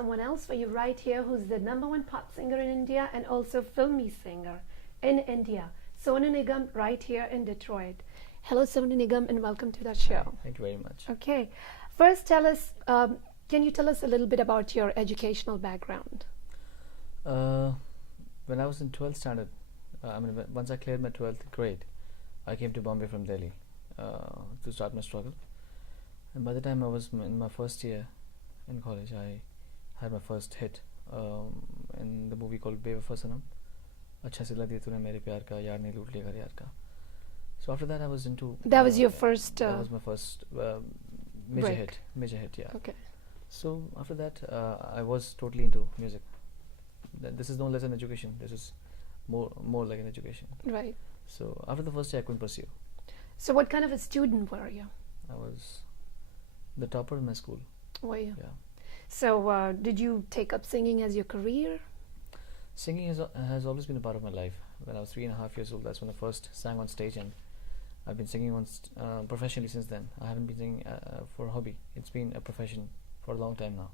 someone else for you right here who's the number one pop singer in India and also filmy singer in India. Sonu Nigam right here in Detroit. Hello, Sonu Nigam, and welcome to the show. Hi, thank you very much. Okay. First, tell us, can you tell us a little bit about your educational background? When I was in 12th standard, once I cleared my 12th grade, I came to Bombay from Delhi to start my struggle. And by the time I was in my first year in college, I had my first hit in the movie called Bewafa Sanam. Achha Sila Diya Tune Mere Pyar Ka, Yaar Ne Loot Liya Ghar Yaar Ka. So after that, I was into. That was your first. That was my first major hit. Major hit, yeah. Okay. So after that, I was totally into music. This is no less an education. This is more like an education. Right. So after the first year, I couldn't pursue. So what kind of a student were you? I was the topper in my school. Were you? Yeah. So did you take up singing as your career? Singing has always been a part of my life. When I was 3.5 years old, that's when I first sang on stage, and I've been singing professionally since then. I haven't been singing for a hobby. It's been a profession for a long time now.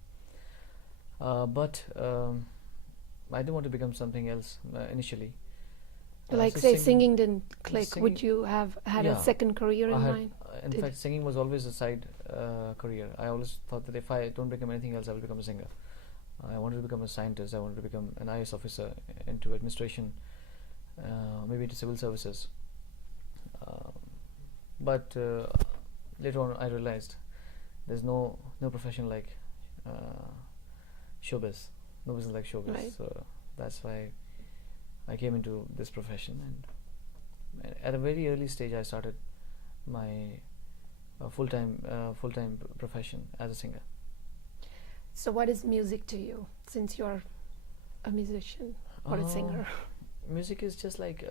But I didn't want to become something else initially. Like so say singing didn't click. Singing, would you have had a second career in mind? In fact, singing was always a side career. I always thought that if I don't become anything else, I will become a singer. I wanted to become a scientist. I wanted to become an IAS officer, into administration, maybe into civil services. But later on, I realized there's no profession like showbiz. No business like showbiz. Right. So that's why I came into this profession, and at a very early stage, I started my full-time profession as a singer. So what is music to you, since you're a musician or a singer? Music is just like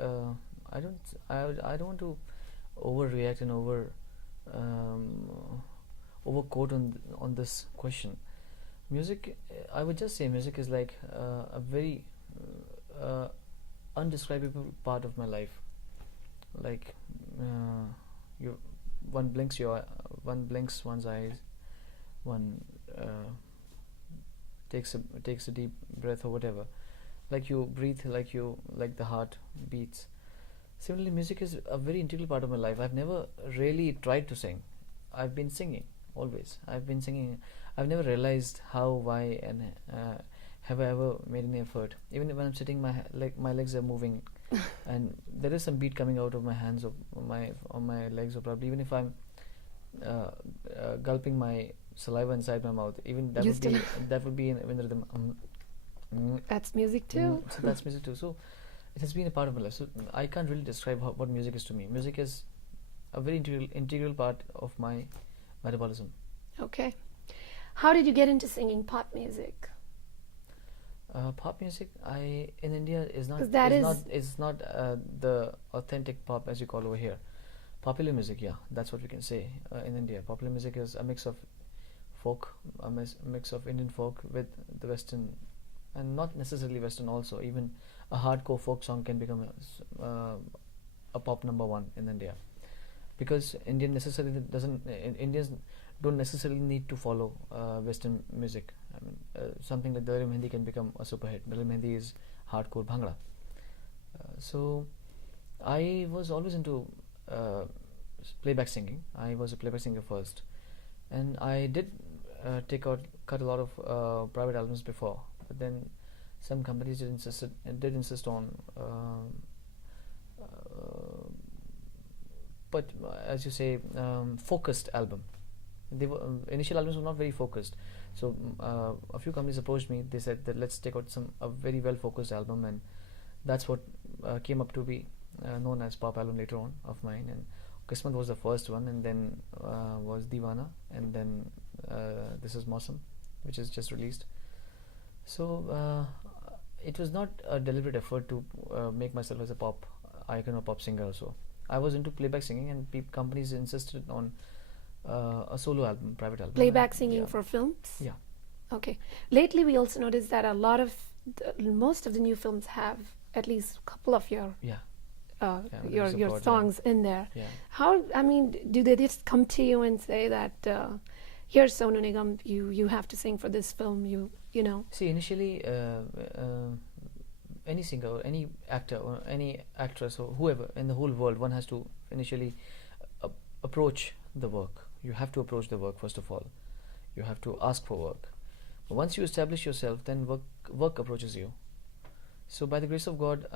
I don't want to overreact and overquote on this question. Music, I would just say music is like a very undescribable part of my life. Like one blinks one's eyes, one takes a deep breath or whatever. Like you breathe, like the heart beats. Similarly, music is a very integral part of my life. I've never really tried to sing. I've been singing always. I've been singing. I've never realized how, why, and have I ever made an effort. Even when I'm sitting, my legs are moving, and there is some beat coming out of my hands or on my legs, or probably even if I'm gulping my saliva inside my mouth, even that would be in rhythm. That's music too. So that's music too. So it has been a part of my life. So I can't really describe what music is to me. Music is a very integral part of my metabolism. Okay. How did you get into singing pop music? Pop music, in India is not the authentic pop as you call over here. Popular music, yeah, that's what we can say in India. Popular music is a mix of folk, a mix of Indian folk with the Western, and not necessarily Western also. Even a hardcore folk song can become a pop number one in India, because Indians don't necessarily need to follow Western music. I mean, something like Dale Mehendi can become a super hit. Dale Mehendi is hardcore bhangra. So I was always into playback singing. I was a playback singer first, and I did cut a lot of private albums before, but then some companies did insist on but as you say, focused album. They were initial albums were not very focused, so a few companies approached me. They said that let's take out a very well focused album, and that's what came up to be known as pop album later on of mine. And Qismat was the first one, and then was Deewana, and then This Is Mausam, which is just released. So it was not a deliberate effort to make myself as a pop icon or pop singer or so. I was into playback singing, and companies insisted on a solo album, private album. Playback singing for films? Yeah. Okay. Lately we also noticed that most of the new films have at least a couple of your songs in there. Yeah. How, do they just come to you and say that Here's Sonu Nigam, you have to sing for this film, you know. See, initially, any singer or any actor or any actress or whoever in the whole world, one has to initially approach the work. You have to approach the work first of all. You have to ask for work. But once you establish yourself, then work approaches you. So by the grace of God,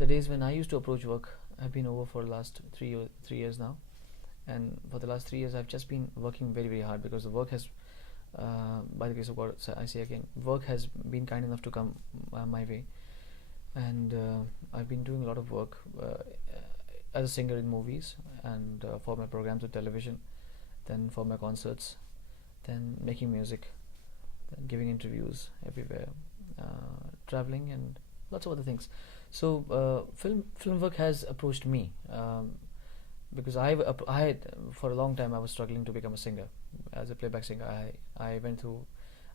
the days when I used to approach work have been over for the last 3 years now. And for the last 3 years, I've just been working very, very hard, because the work has, by the grace of God, I say again, work has been kind enough to come my way. And I've been doing a lot of work as a singer in movies, and for my programs on television, then for my concerts, then making music, then giving interviews everywhere, traveling, and lots of other things. So film work has approached me. Because I for a long time I was struggling to become a singer. As a playback singer, I went through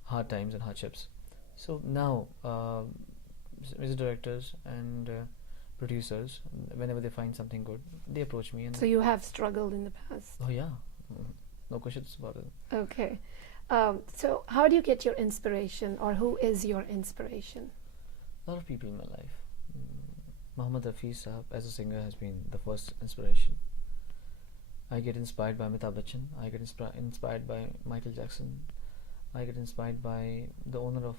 hard times and hardships. So now music directors and producers, whenever they find something good, they approach me. And So you have struggled in the past. oh yeah, no questions about it. Okay. So how do you get your inspiration, or who is your inspiration? A lot of people in my life. Muhammad Rafi Sahab as a singer has been the first inspiration. I get inspired by Amitabh Bachchan. I get inspired by Michael Jackson. I get inspired by the owner of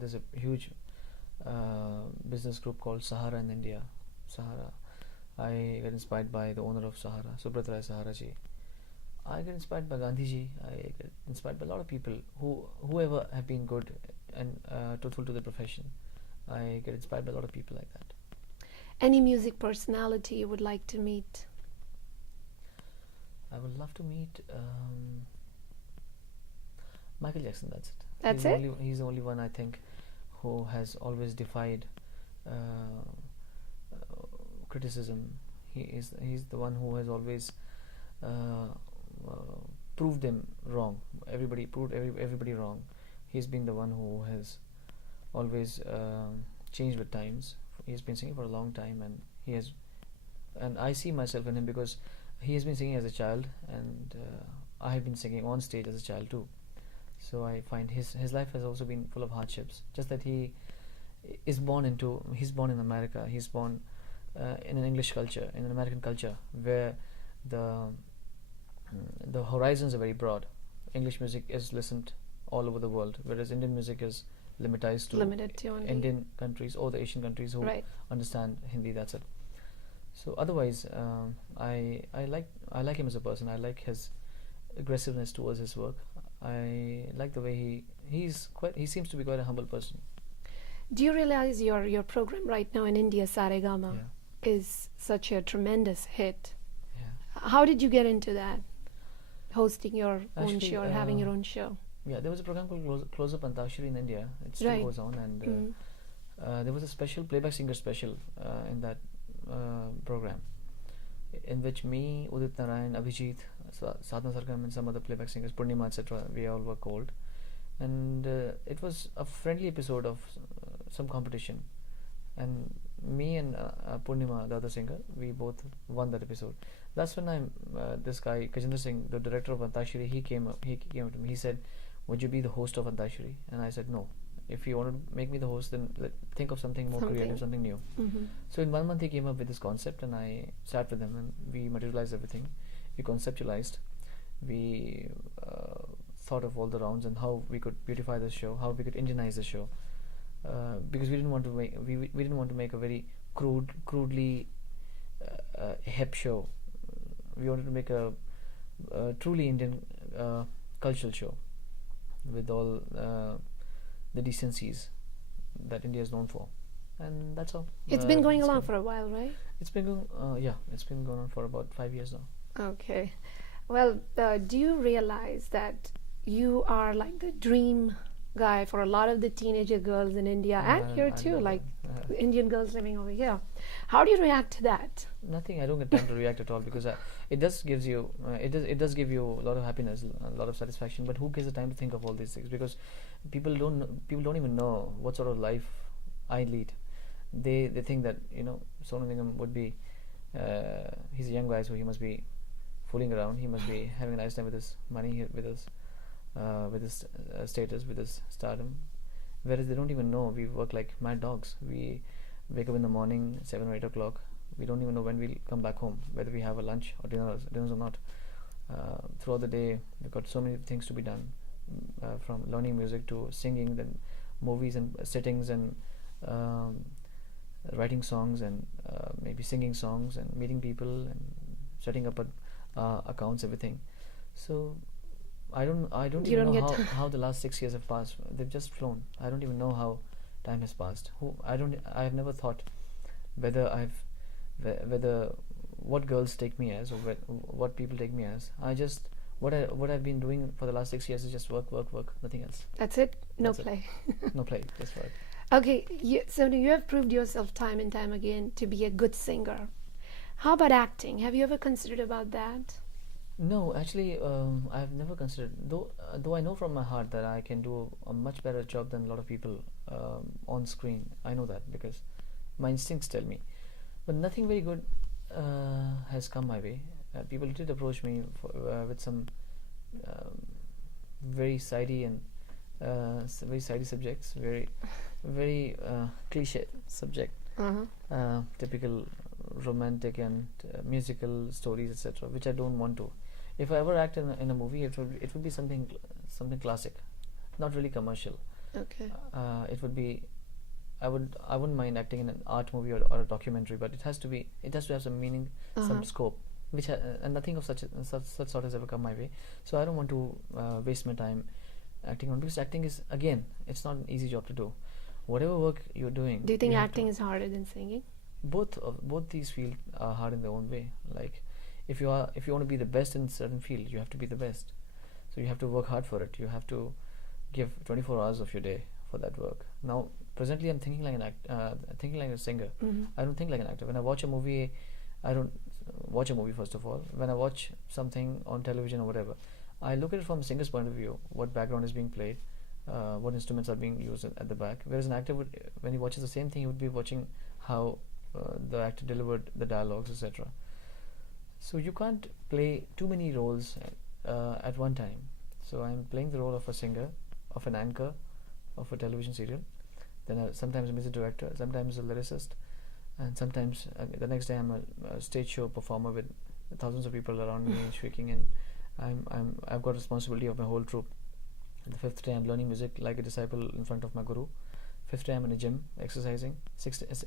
there's a huge business group called Sahara in India, Sahara. I get inspired by the owner of Sahara, Subrat Rai Sahara ji. I get inspired by Gandhi ji. I get inspired by a lot of people whoever have been good and truthful to their profession. I get inspired by a lot of people like that. Any music personality you would like to meet? I would love to meet Michael Jackson. That's it. That's he's it? He's the only one, I think, who has always defied criticism. He's the one who has always proved them wrong. Everybody proved everybody wrong. He's been the one who has always changed with times. He's been singing for a long time, and I see myself in him, because he has been singing as a child, and I have been singing on stage as a child too. So I find his life has also been full of hardships. Just that he's born in America. He's born in an English culture, in an American culture, where the horizons are very broad. English music is listened all over the world, whereas Indian music is limited to only Indian countries or the Asian countries who right. understand Hindi. That's it. So otherwise, I like him as a person. I like his aggressiveness towards his work. I like the way he seems to be quite a humble person. Do you realize your program right now in India, Saregama, Yeah. is such a tremendous hit? Yeah. How did you get into that? Hosting your own Actually, show or having your own show? Yeah, there was a program called Close Up Antakshari in India. It still Right. goes on, and there was a special playback singer special in that program, in which me, Udit Narayan, Abhijit, Sadhna Sargam, and some other playback singers, Purnima, etc., we all were called, and it was a friendly episode of some competition, and me and Purnima, the other singer, we both won that episode. That's when this guy Kajendra Singh, the director of Antakshari, he came up to me. He said, "Would you be the host of Antakshari?" And I said, "No. If you want to make me the host, then think of something more creative, something new." Mm-hmm. So in 1 month he came up with this concept, and I sat with him, and we materialized everything. We conceptualized. We thought of all the rounds and how we could beautify the show, how we could Indianize the show, because we didn't want to make a very crudely hip show. We wanted to make a truly Indian cultural show with all the decencies that India is known for, and that's all. It's been going along for a while, right? It's been going, it's been going on for about 5 years now. Okay. Well, do you realize that you are like the dream guy for a lot of the teenager girls in India and here too, like Indian girls living over here? How do you react to that? Nothing. I don't get time to react at all, because it does give you a lot of happiness, a lot of satisfaction. But who gives the time to think of all these things? Because people don't even know what sort of life I lead. They think that Sonu Nigam would be he's a young guy, so he must be fooling around. He must be having a nice time with his money, with his status, with his stardom. Whereas they don't even know we work like mad dogs. We wake up in the morning, 7 or 8 o'clock. We don't even know when we'll come back home, whether we have a lunch or dinners or not. Throughout the day, we've got so many things to be done, from learning music to singing, then movies and sittings and um, writing songs and maybe singing songs and meeting people and setting up accounts, everything. So I don't You even don't know get how the last 6 years have passed. They've just flown. I don't even know how time has passed. I have never thought whether whether what girls take me as, or what people take me as. What I've been doing for the last 6 years is just work, work, work, nothing else. That's it. No That's it. play. No play, just work. Okay, so you have proved yourself time and time again to be a good singer. How about acting? Have you ever considered about that? No, actually, I've never considered. Though I know from my heart that I can do a much better job than a lot of people on screen. I know that because my instincts tell me. But nothing very good has come my way. People did approach me with some um, very sidey and very sidey subjects, very cliche subject, Uh-huh. typical romantic and musical stories, etc., which I don't want to. If I ever act in a movie, it would be something classic, not really commercial. Okay. It would be I wouldn't mind acting in an art movie or a documentary, but it has to have some meaning, Uh-huh. some scope, and nothing of such sort has ever come my way. So I don't want to waste my time acting on, because acting is, again, it's not an easy job to do. Whatever work you're doing, Do you think have to- acting is harder than singing? both these fields are hard in their own way. Like, if you want to be the best in a certain field, you have to be the best. So you have to work hard for it. You have to give 24 hours of your day for that work. Now, presently, I'm thinking like thinking like a singer. Mm-hmm. I don't think like an actor. When I watch a movie, I don't watch a movie first of all. When I watch something on television or whatever, I look at it from a singer's point of view. What background is being played, what instruments are being used at the back. Whereas an actor would, when he watches the same thing, he would be watching how the actor delivered the dialogues, etc. So you can't play too many roles at one time. So I'm playing the role of a singer, of an anchor, of a television serial. Then sometimes a music director, sometimes a lyricist, and sometimes the next day I'm a stage show performer with thousands of people around me shrieking, and I've got responsibility of my whole troupe. And the fifth day I'm learning music like a disciple in front of my guru. Fifth day I'm in a gym exercising.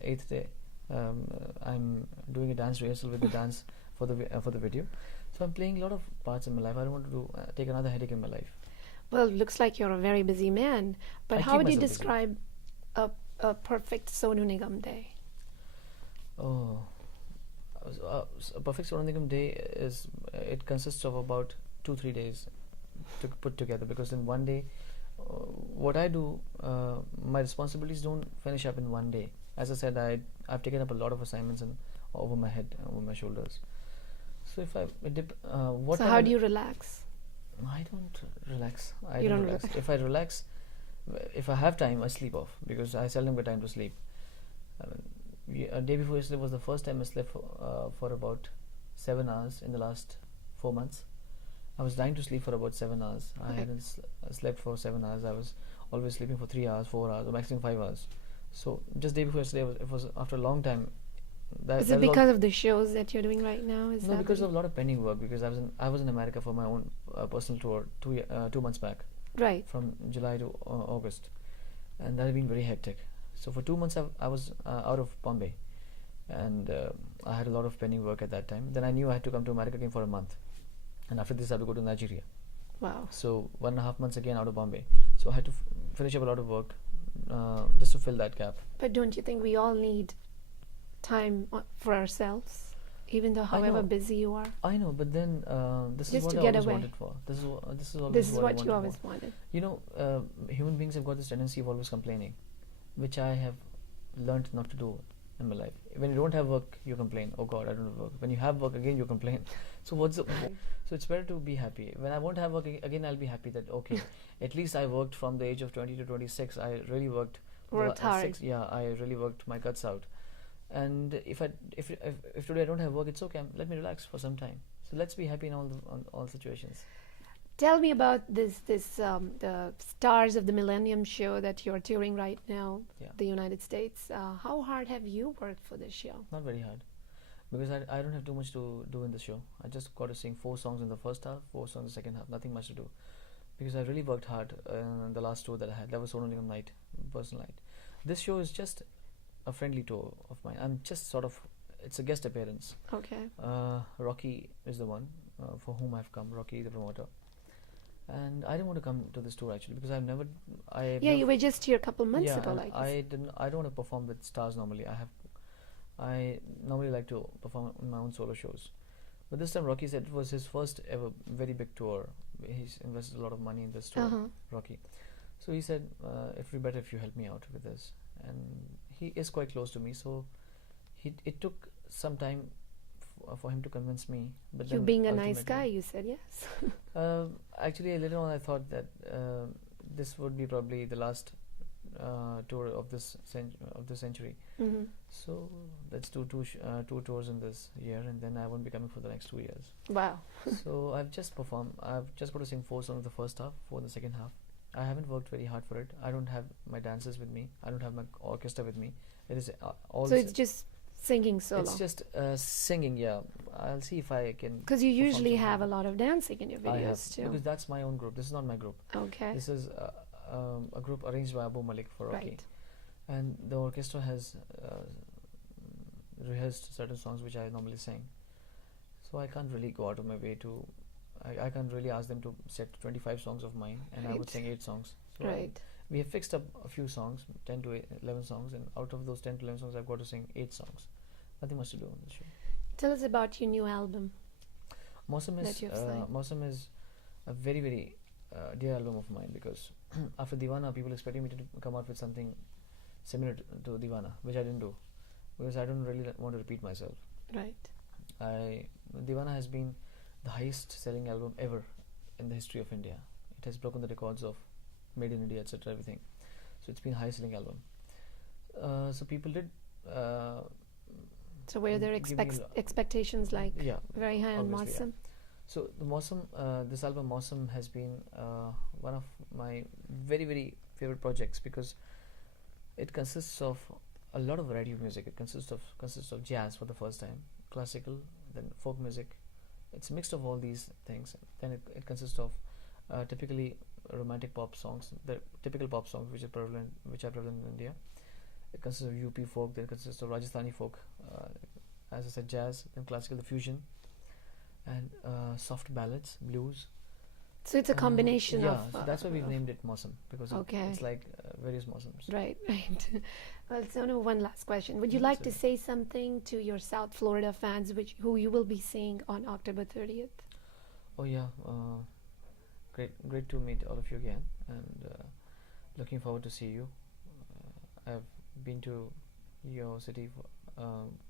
Eighth day I'm doing a dance rehearsal with the dance for the video. So I'm playing a lot of parts in my life. I don't want to take another headache in my life. Well, looks like you're a very busy man. But I how keep would you myself busy. describe a perfect Sonu Nigam day? Oh, a perfect Sonu Nigam day is it consists of about 2-3 days to put together, because in one day, what I do, my responsibilities don't finish up in one day. As I said, I've taken up a lot of assignments and over my head, over my shoulders. So if I what So time how I- do you relax? I don't relax. You don't don't relax. relax. If I relax, if I have time, I sleep off, because I seldom get time to sleep. A day before yesterday was the first time I slept for about 7 hours in the last 4 months. I was dying to sleep for about 7 hours. I Okay. hadn't slept for 7 hours. I was always sleeping for 3 hours, 4 hours, or maximum 5 hours. So just day before yesterday, it was after a long time. Is it because of the shows that you're doing right now? Is No, that because the- of a lot of pending work. Because I was in America for my own personal tour 2 months back, Right. from July to August, and that had been very hectic. So for 2 months I was out of Bombay, and I had a lot of pending work at that time. Then I knew I had to come to America again for a month, and after this I had to go to Nigeria. Wow. So 1.5 months again out of Bombay. So I had to finish up a lot of work just to fill that gap. But don't you think we all need time for ourselves, even though I however know. busy you are? I know, but then this is Just what to I get always away. wanted for. This is always This is what I what you wanted always for. wanted. You know, human beings have got this tendency of always complaining, which I have learned not to do in my life. When you don't have work, you complain. Oh God, I don't have work. When you have work, again you complain. So so it's better to be happy. When I won't have work again, I'll be happy that okay, at least I worked from the age of 20 to 26. I really worked. Worked hard. Yeah, I really worked my guts out. And if today I don't have work, it's okay. Let me relax for some time. So let's be happy in all situations. Tell me about this the Stars of the Millennium show that you're touring right now, Yeah. the United States. How hard have you worked for this show? Not very hard, because I don't have too much to do in the show. I just got to sing 4 songs in the first half, 4 songs in the second half. Nothing much to do, because I really worked hard in the last tour that I had. That was Sonal night, personal night. This show is just a friendly tour of mine. I'm just sort of, it's a guest appearance. Okay. Rocky is the one for whom I've come. Rocky, the promoter. And I didn't want to come to this tour actually, because You were just here a couple months yeah, ago, and like I don't want to perform with stars normally. I normally like to perform on my own solo shows, but this time Rocky said it was his first ever very big tour. He's invested a lot of money in this tour, Rocky. So he said, it would be better if you help me out with this. And he is quite close to me, so it took some time for him to convince me. But you then being a nice guy, you said yes. Actually, later on I thought that this would be probably the last tour of this century. Mm-hmm. So let's do two tours in this year, and then I won't be coming for the next 2 years. Wow. So I've just performed. I've just got to sing 4 songs in the first half, 4 in the second half. I haven't worked very hard for it. I don't have my dancers with me. I don't have my orchestra with me. It is all. So it's just singing solo. It's just singing. Yeah, I'll see if I can. Because you usually have a lot of dancing in your videos too. Because that's my own group. This is not my group. Okay. This is a group arranged by Abu Malik for Rocky. Right. And the orchestra has rehearsed certain songs which I normally sing. So I can't really go out of my way to. I can't really ask them to set 25 songs of mine, and I would sing 8 songs. So right. We have fixed up a few songs, 10 to 11 songs, and out of those 10 to 11 songs, I've got to sing 8 songs. Nothing much to do on the show. Tell us about your new album. Mausam is a very, very dear album of mine, because after Deewana, people expected me to come out with something similar to Deewana, which I didn't do, because I don't really want to repeat myself. Right. Deewana has been the highest selling album ever in the history of India. It has broken the records of Made in India, etc. everything. So it's been a high selling album. So people did. So were there expectations like very high on Mausam? Yeah. So the Mausam, this album Mausam has been one of my very, very favorite projects, because it consists of a lot of variety of music. It consists of jazz for the first time, classical, then folk music. It's mixed of all these things. Then it consists of typically romantic pop songs, the typical pop songs which are prevalent in India. It consists of UP folk, then it consists of Rajasthani folk, as I said, jazz, then classical, the fusion, and soft ballads, blues. So it's a combination of... so that's why we've named it Mausam, because it's like various Mausams. Right. Well, Sonu, one last question. Would you like to say something to your South Florida fans, who you will be seeing on October 30th? Oh yeah, great to meet all of you again, and looking forward to see you. I've been to your city a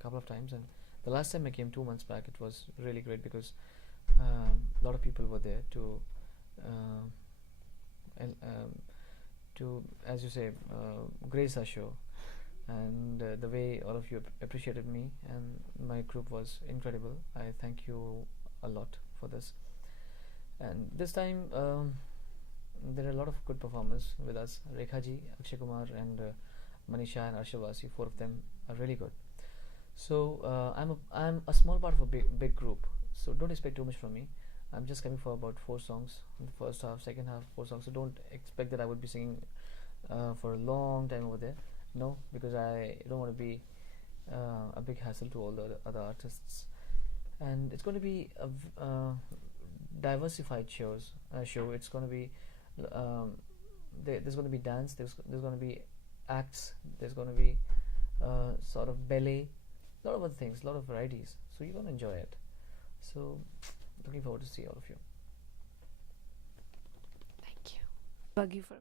couple of times, and the last time I came 2 months back, it was really great, because a lot of people were there to as you say, grace our show, and the way all of you appreciated me and my group was incredible. I thank you a lot for this. And this time there are a lot of good performers with us. Rekha ji, Akshay Kumar, and Manisha and Arshavasi, 4 of them are really good. So I'm a small part of a big group, so don't expect too much from me. I'm just coming for about 4 songs in the first half, second half 4 songs, so don't expect that I would be singing for a long time over there. No, because I don't want to be a big hassle to all the other artists. And it's going to be a diversified show. It's going to be there's going to be dance, there's going to be acts, there's going to be sort of ballet, a lot of other things, a lot of varieties, so you're going to enjoy it. So looking forward to see all of you. Thank you. Bug you for